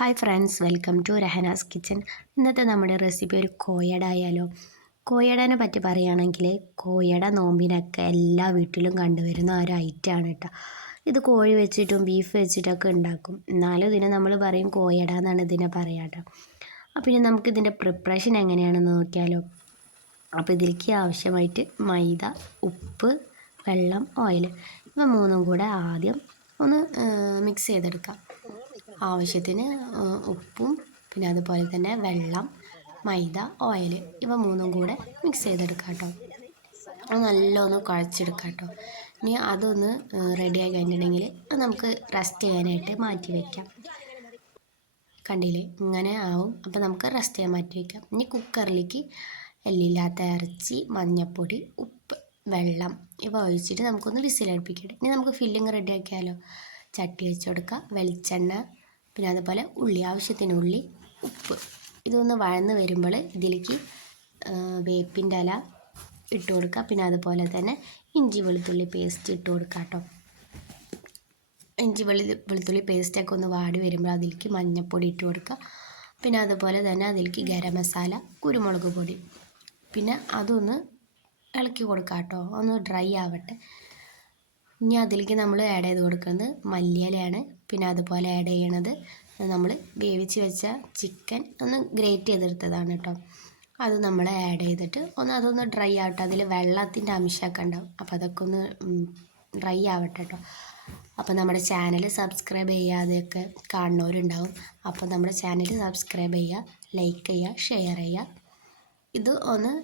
Hi friends, welcome to Rahna's kitchen. ഇന്നത്തെ നമ്മുടെ recipe ഒരു കോയട ആയാലോ. കോയടനെ പറ്റി പറയുകയാണെങ്കിൽ കോയട നോമ്പിനൊക്കെ എല്ലാ വീട്ടിലും കണ്ടുവരുന്ന ഒരു ഐറ്റമാണ് കേട്ടോ. ഇത് കോഴി വെച്ചിട്ടും ബീഫ് വെച്ചിട്ടൊക്കെ ഉണ്ടാക്കും. എന്നാലും ഇതിനെ നമ്മൾ പറയും കോയട എന്നാണ് ഇതിനെ പറയുക കേട്ടോ. അപ്പോൾ ഇനി നമുക്കിതിൻ്റെ പ്രിപ്പറേഷൻ എങ്ങനെയാണെന്ന് നോക്കിയാലോ. അപ്പോൾ ഇതിലേക്ക് ആവശ്യമായിട്ട് മൈദ, ഉപ്പ്, വെള്ളം, ഓയിൽ ഇവ മൂന്നും കൂടെ ആദ്യം ഒന്ന് മിക്സ് ചെയ്തെടുക്കാം. ആവശ്യത്തിന് ഉപ്പും പിന്നെ അതുപോലെ തന്നെ വെള്ളം, മൈദ, ഓയിൽ ഇവ മൂന്നും കൂടെ മിക്സ് ചെയ്തെടുക്കാം കേട്ടോ. അത് നല്ലോണം കുഴച്ചെടുക്കാം കേട്ടോ. ഇനി അതൊന്ന് റെഡിയായി കഴിഞ്ഞിട്ടുണ്ടെങ്കിൽ അത് നമുക്ക് റെസ്റ്റ് ചെയ്യാനായിട്ട് മാറ്റി വയ്ക്കാം. കണ്ടില്ലേ, ഇങ്ങനെ ആവും. അപ്പോൾ നമുക്ക് റെസ്റ്റ് ചെയ്യാൻ മാറ്റി വയ്ക്കാം. ഇനി കുക്കറിലേക്ക് എല്ലില്ലാത്ത ഇറച്ചി, മഞ്ഞൾപ്പൊടി, ഉപ്പ്, വെള്ളം ഇവ ഒഴിച്ചിട്ട് നമുക്കൊന്ന് വിസിലടുപ്പിക്കട്ടെ. ഇനി നമുക്ക് ഫില്ലിങ് റെഡിയാക്കിയാലോ. ചട്ടി വെച്ച് കൊടുക്കുക, വെളിച്ചെണ്ണ, പിന്നെ അതുപോലെ ഉള്ളി, ആവശ്യത്തിന് ഉള്ളി, ഉപ്പ് ഇതൊന്ന് വഴന്ന് വരുമ്പോൾ ഇതിലേക്ക് വേപ്പിൻ്റെ ഇല ഇട്ട് കൊടുക്കുക. പിന്നെ അതുപോലെ തന്നെ ഇഞ്ചി വെളുത്തുള്ളി പേസ്റ്റ് ഇട്ട് കൊടുക്കുക കേട്ടോ. ഇഞ്ചി വെളുത്തുള്ളി പേസ്റ്റൊക്കെ ഒന്ന് വാടി വരുമ്പോൾ അതിലേക്ക് മഞ്ഞൾപ്പൊടി ഇട്ട് കൊടുക്കുക. പിന്നെ അതുപോലെ തന്നെ അതിലേക്ക് ഗരം മസാല, കുരുമുളക് പൊടി, പിന്നെ അതൊന്ന് ഇളക്കി കൊടുക്കുക കേട്ടോ. ഒന്ന് ഡ്രൈ ആവട്ടെ. ഇനി അതിലേക്ക് നമ്മൾ ആഡ് ചെയ്ത് കൊടുക്കുന്നത് മല്ലിയിലയാണ്. പിന്നെ അതുപോലെ ആഡ് ചെയ്യണത് നമ്മൾ വേവിച്ച് വെച്ച ചിക്കൻ ഒന്ന് ഗ്രേറ്റ് ചെയ്തെടുത്തതാണ് കേട്ടോ. അത് നമ്മൾ ആഡ് ചെയ്തിട്ട് അതൊന്ന് ഡ്രൈ ആവട്ടെ. അതിൽ വെള്ളത്തിൻ്റെ അംശമൊക്കെ ഉണ്ടാവും. അപ്പോൾ അതൊക്കെ ഒന്ന് ഡ്രൈ ആവട്ടെ കേട്ടോ. അപ്പോൾ നമ്മുടെ ചാനൽ സബ്സ്ക്രൈബ് ചെയ്യാതെയൊക്കെ കാണുന്നവരുണ്ടാവും. അപ്പോൾ നമ്മുടെ ചാനൽ സബ്സ്ക്രൈബ് ചെയ്യുക, ലൈക്ക് ചെയ്യുക, ഷെയർ ചെയ്യുക. ഇത് ഒന്ന്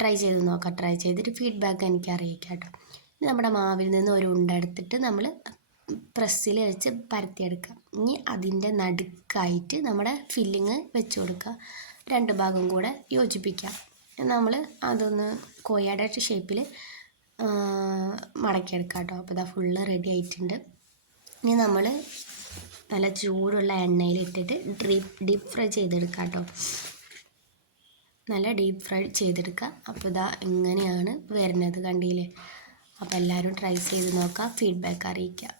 ട്രൈ ചെയ്ത് നോക്കാം. ട്രൈ ചെയ്തിട്ട് ഫീഡ്ബാക്ക് എനിക്ക് അറിയിക്കാം കേട്ടോ. നമ്മുടെ മാവിൽ നിന്ന് ഒരു ഉണ്ട എടുത്തിട്ട് നമ്മൾ പ്രസ്സിൽ വെച്ച് പരത്തിയെടുക്കുക. ഇനി അതിൻ്റെ നടുക്കായിട്ട് നമ്മുടെ ഫില്ലിങ് വെച്ച് കൊടുക്കുക. രണ്ട് ഭാഗം കൂടെ യോജിപ്പിക്കാം. നമ്മൾ അതൊന്ന് കോയയുടെ ഷേപ്പിൽ മടക്കിയെടുക്കാം കേട്ടോ. അപ്പോൾ ഇതാ ഫുള്ള് റെഡി ആയിട്ടുണ്ട്. ഇനി നമ്മൾ നല്ല ചൂടുള്ള എണ്ണയിലിട്ടിട്ട് ഡീപ്പ് ഫ്രൈ ചെയ്തെടുക്കാം കേട്ടോ. നല്ല ഡീപ്പ് ഫ്രൈ ചെയ്തെടുക്കുക. അപ്പോൾ ഇതാ ഇങ്ങനെയാണ് വരുന്നത്, കണ്ടില്ലേ. അപ്പോൾ എല്ലാവരും ട്രൈ ചെയ്ത് നോക്കുക, ഫീഡ്ബാക്ക് അറിയിക്കുക.